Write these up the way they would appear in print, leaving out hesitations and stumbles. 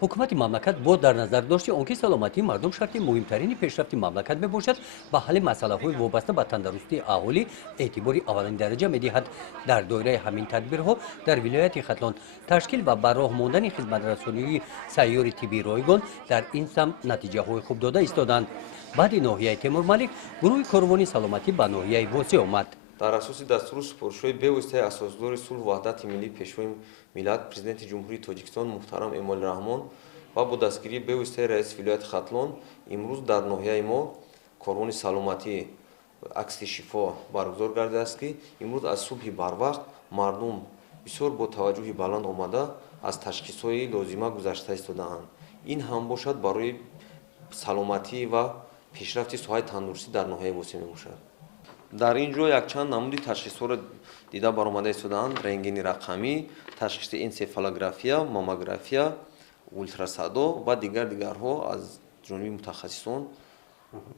حکومت مملکت با در نظر داشت آنکه سلامتی مردم شرط مهمترین پیشرفت مملکت میباشد به حل مسائل وابسته به تندرستی اهالی اعتبار اولین درجه میدهد. در دایره همین تدبیرها در ولایت ختلان تشکیل و بر راه ماندن خدمت رسانی سیار طبی رایگان در این سمت نتیجه های خوب داده ایستادند. بعد ناحیه تیمور ملک گروه کاروانی سلامتی به ناحیه واسه آمد. در اساس دستور سپرشوی بواسطه اساسدار صلح و وحدت ملی پیشوای ملت پرزیدنت جمهوری تاجیکستان محترم امال رحمان و با دستگیری بواسطه رئیس ولایت ختلان امروز در ناحیه ما کاروان سلامتی عکس شفا برگزار گردیده است که امروز از صبح بروقت مردم بسیار با توجه بلند آمده از تشخیص‌های لازمه گذشته ایستاده‌اند. این هم باشد برای سلامتی و پیشرفت ساحه تندرستی در ناحیه واسه میباشد. در اینجا یک چند نمودی تشخیص‌ها را دیده برآمده ایستاده‌اند: رنگین رقمی، تشخیص انسفالوگرافیا، ماموگرافیا، اولتراسادا و دیگرها از جانب متخصصان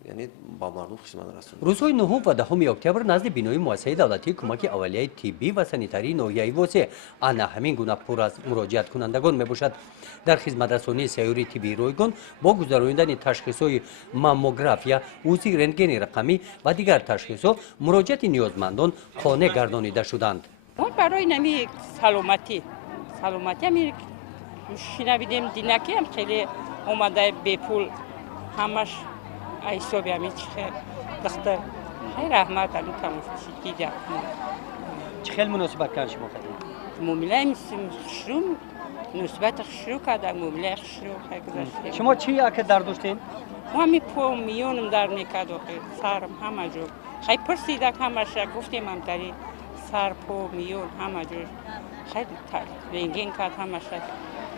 یعنی با مردم خدمت رساند. روزهای 9 و 10 اکتبر نزد بینای مؤسسه دولتی کمک اولیه طبی و سانیتری ناحیه واسه آن همین گونه پر از مراجعت کنندگان میباشد. در خدمت رسانی سیاری طبی رایگان با گذراندن تشخیص‌های ماموگرافیا، عضوی رنتگن رقمی و دیگر تشخیص‌ها مراجعت نیازمندان خانه گردانیده شدند. ما برای نمی سلامتی می شنیدیم دینکی هم خیلی اومده به پول همش حسابی همین خیر دختر خیر رحمت علی تماشی دیدم. خیلی مناسبت کردن شما خیلی. معامله شروع نسبت شروع کردن معامله شروع خیلی. شما چی که در داشتین؟ ما می پو میونم در میکرد و سرم همه جور خیلی پرسیدک همش گفتیم هم داری سر پو میون همه جور خیلی رنگین کرد همش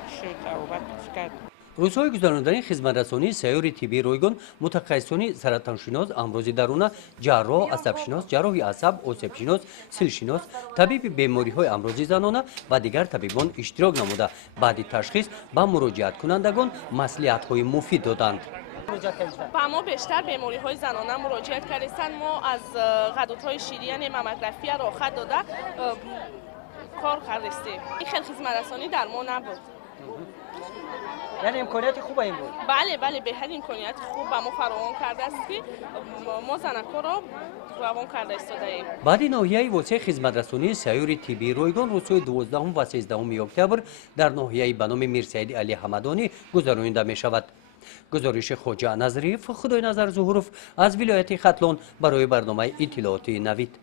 شروع توبت کرد. روزهای گذراندن خدمت رسانی سیار طبی رایگان متخصصان سرطانشناس، امراض درونه، جراح، عصبشناس، جراح عصب، عصبشناس، سلشناس، طبیب بیماری‌های امراض زنانه و دیگر طبیبان اشتراک نموده بعد تشخیص به مراجعت کنندگان مصلحت‌های مفید دادند. با ما بیشتر بیماری‌های زنانه مراجعت کردن. ما از غدودهای شیرین ماموگرافی راحت داده کار کردیم. این خیلی خدمت رسانی در ما نبود. یعنی امکانیت خوبه این بود؟ بله به هر امکانیت خوب به ما فراهم کرده است که ما زنکا را روان کرده ایستاده‌ایم. بعد ناحیه واسه خدمت رسانی سیار طبی رایگان روزهای 12 و 13 اکتبر در ناحیه به نام میرسید علی حمدانی گذرانیده می شود. گزارش خواجه نظریف خدای نظر ظهورف از ولایت ختلان برای برنامه اطلاعاتی نوید.